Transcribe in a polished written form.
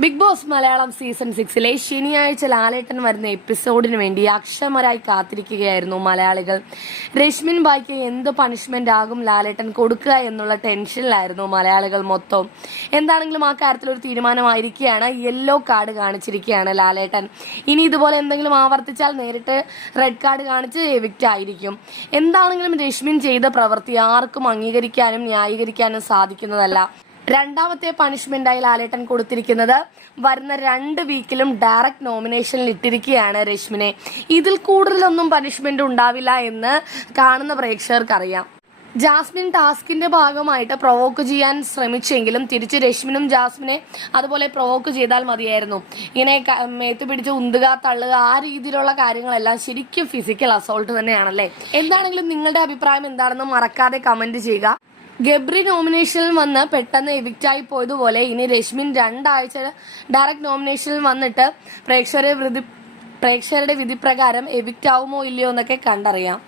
Big boss Malayalam season 6 ശനിയാഴ്ച ലാലേട്ടൻ വരുന്ന എപ്പിസോഡിന് വേണ്ടി അക്ഷമരായി കാത്തിരിക്കുകയായിരുന്നു മലയാളികൾ. രശ്മിൻ ബായ്ക്ക് എന്ത് പണിഷ്മെന്റ് ആകും ലാലേട്ടൻ കൊടുക്കുക എന്നുള്ള ടെൻഷനിലായിരുന്നു മലയാളികൾ മൊത്തം. എന്താണെങ്കിലും ആ കാര്യത്തിൽ ഒരു തീരുമാനമായിരിക്കുകയാണ്. യെല്ലോ കാർഡ് കാണിച്ചിരിക്കുകയാണ് ലാലേട്ടൻ. ഇനി ഇതുപോലെ എന്തെങ്കിലും ആവർത്തിച്ചാൽ നേരിട്ട് റെഡ് കാർഡ് കാണിച്ച് എവിക്റ്റ് ആയിരിക്കും. എന്താണെങ്കിലും രശ്മിൻ ചെയ്ത പ്രവൃത്തി ആർക്കും അംഗീകരിക്കാനും ന്യായീകരിക്കാനും സാധിക്കുന്നതല്ല. രണ്ടാമത്തെ പണിഷ്മെന്റായി ലാലേട്ടൻ കൊടുത്തിരിക്കുന്നത് വരുന്ന 2 വീക്കിലും ഡയറക്റ്റ് നോമിനേഷനിൽ ഇട്ടിരിക്കുകയാണ് രശ്മിനെ. ഇതിൽ കൂടുതലൊന്നും പണിഷ്മെന്റ് ഉണ്ടാവില്ല എന്ന് കാണുന്ന പ്രേക്ഷകർക്കറിയാം. ജാസ്മിൻ ടാസ്കിന്റെ ഭാഗമായിട്ട് പ്രൊവോക്ക് ചെയ്യാൻ ശ്രമിച്ചെങ്കിലും തിരിച്ച് രശ്മിനും ജാസ്മിനെ അതുപോലെ പ്രൊവോക്ക് ചെയ്താൽ മതിയായിരുന്നു. ഇങ്ങനെ മേത്ത് പിടിച്ച് ഉന്തുക തള്ളുക ആ രീതിയിലുള്ള കാര്യങ്ങളെല്ലാം ശരിക്കും ഫിസിക്കൽ അസോൾട്ട് തന്നെയാണല്ലേ. എന്താണെങ്കിലും നിങ്ങളുടെ അഭിപ്രായം എന്താണെന്ന് മറക്കാതെ കമന്റ് ചെയ്യുക. ഗബ്രി നോമിനേഷനിൽ വന്ന് പെട്ടെന്ന് എവിക്റ്റായി പോയതുപോലെ ഇനി രശ്മിൻ 2 ആഴ്ച ഡയറക്റ്റ് നോമിനേഷനിൽ വന്നിട്ട് പ്രേക്ഷകരുടെ വിധി പ്രകാരം എവിക്റ്റ് ആവുമോ ഇല്ലയോ എന്നൊക്കെ കണ്ടറിയാം.